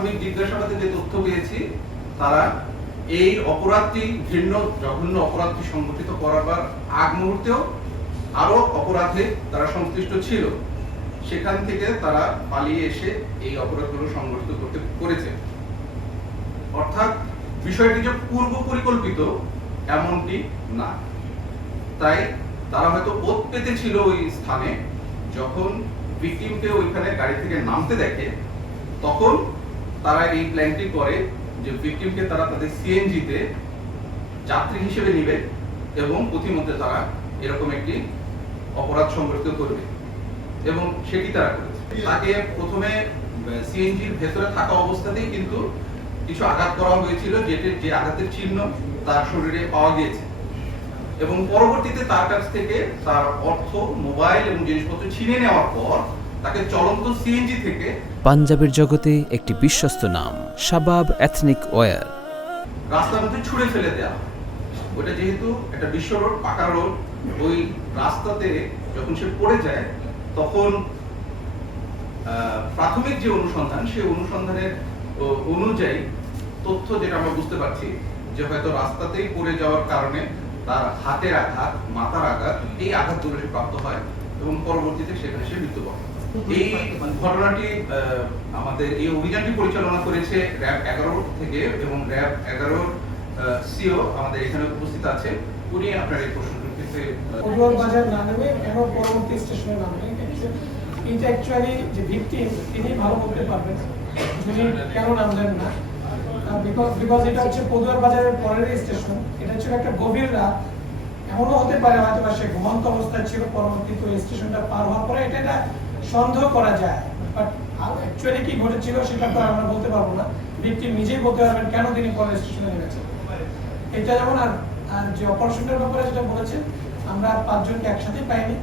প্রাথমিক জিজ্ঞাসাবাদে যে তথ্য পেয়েছি, তারা এই অপরাধটি, ঘৃণ্য জঘন্য অপরাধটি সংগঠিত করার আগ মুহূর্তেও আরো অপরাধে তারা সংশ্লিষ্ট ছিল। সেখান থেকে তারা পালিয়ে এসে এই অপরাধগুলো সংগঠিত করেছে। অর্থাৎ বিষয়টি যে পূর্ব পরিকল্পিত এমনটি না। তাই তারা হয়তো ওত পেতে ছিল ওই স্থানে, যখন ভিকটিমকে ওইখানে গাড়ি থেকে নামতে দেখে তখন তারা এই প্ল্যানটি করে যে ভিকটিমকে তারা তাদের সিএনজিতে যাত্রী হিসেবে নিবে এবং পথিমধ্যে তারা এরকম একটি অপরাধ সংগঠিত করবে, এবং সেটি তারা করেছে। তাকে প্রথমে সিএনজির ভেতরে থাকা অবস্থাতেই কিন্তু কিছু আঘাত করা হয়েছিল, যে আঘাতের চিহ্ন তার শরীরে পাওয়া গিয়েছে, এবং পরবর্তীতে তার কাছ থেকে তার অর্থ, মোবাইল এবং জিনিসপত্র ছিনিয়ে নেওয়ার পর তাকে চলন্ত সিএনজি থেকে পাঞ্জাবের জগতে একটি বিশ্বস্ত নাম শাবাব এথনিক ওয়্যার রাস্তার মধ্যে ছুঁড়ে ফেলে দেওয়া। ওটা যেহেতু একটা বিশ্ব রোড, পাকা রোড, ওই রাস্তাতে যখন সে পড়ে যায় তখন প্রাথমিক যে অনুসন্ধান, সেই অনুসন্ধানের অনুযায়ী তথ্য যেটা আমরা বুঝতে পারছি যে হয়তো রাস্তাতেই পড়ে যাওয়ার কারণে তার হাতের আঘাত, মাথার আঘাত, এই আঘাতগুলো সে প্রাপ্ত হয় এবং পরবর্তীতে সেখানে সে মৃত্যুবরণ। এই ঘটনাটি আমাদের এই অভিযানটি পরিচালনা করেছে র্যাব 11 থেকে, এবং র্যাব 11 সিও আমাদের এখানে উপস্থিত আছে। উনি আপনার এই প্রশ্নটির ক্ষেত্রে পটুয়ার বাজার না নেমে কেন পরবর্তী স্টেশনে নামবে, এটা অ্যাকচুয়ালি যে ভিকটিম তিনি ভালো বলতে পারবেন যিনি কেন নামলেন না। বিকজ এটা হচ্ছে পটুয়ার বাজারের পরের স্টেশন, এটা ছিল একটা গভীর রাত। এমনও হতে পারে হয়তো বা সে ঘুমন্ত অবস্থায় ছিল, পরবর্তীতে ওই স্টেশনটা পার হওয়ার পরে এটা সন্দেহ করা যায়। বাট অ্যাকচুয়ালি কি ঘটেছিল সেটা তো আমরা বলতে পারবো না। ভিকটিম নিজেই বলতে পারবেন কেন তিনি পরের স্টেশনে নেমেছেন। এটা যেমন আর যে অপারেশনটার ব্যাপারে যেটা বলেছেন, আমরা 5 জনকে একসাথে পাইনি।